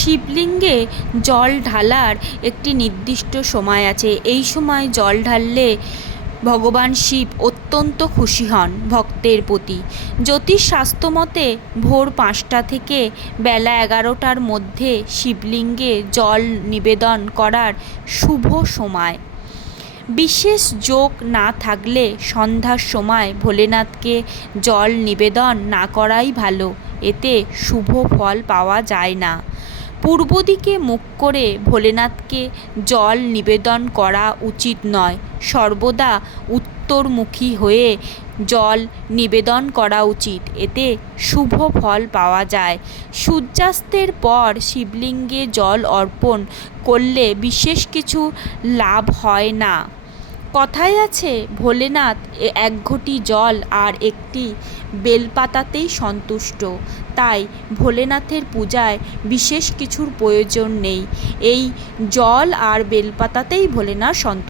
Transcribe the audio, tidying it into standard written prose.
শিবলিঙ্গে জল ঢালার একটি নির্দিষ্ট সময় আছে। এই সময় জল ঢাললে ভগবান শিব অত্যন্ত খুশি হন ভক্তের প্রতি। জ্যোতিষশাস্ত্র মতে ভোর 5টা থেকে বেলা 11টার মধ্যে শিবলিঙ্গে জল নিবেদন করার শুভ সময়। বিশেষ যোগ না থাকলে সন্ধ্যার সময় ভোলেনাথকে জল নিবেদন না করাই ভালো, এতে শুভ ফল পাওয়া যায় না। পূর্ব দিকে মুখ করে ভোলেনাথকে জল নিবেদন করা উচিত নয়, সর্বদা উত্তরমুখী হয়ে জল নিবেদন করা উচিত, এতে শুভ ফল পাওয়া যায়। সূর্যাস্তের পর শিবলিঙ্গে জল অর্পণ করলে বিশেষ কিছু লাভ হয় না। কথায় আছে ভোলেনাথ এক ঘটি জল আর একটি বেলপাতাতেই সন্তুষ্ট, তাই ভোলেনাথের পূজায় বিশেষ কিছুর প্রয়োজন নেই। এই জল আর বেলপাতাতেই ভোলেনাথ সন্তুষ্ট।